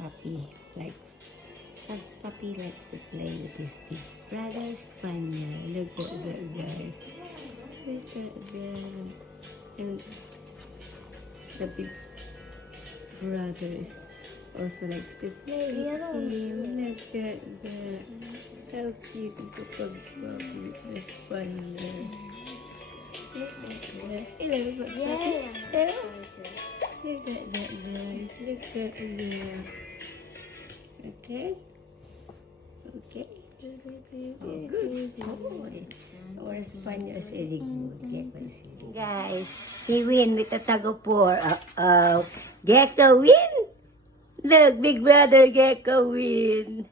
puppy like to play with his big brother spaniel. Look at that, guys. Look at that. And the big brother is also likes to play with him. Look at that. How cute is the Pug Rob with the spaniel. Look at that. Look at that. Look at that, guys. Look at that. Okay? Okay? Good. Our spaniel is really good. Guys, he win with a tug of war. Uh-oh. Gecko win? Look, big brother Gecko win.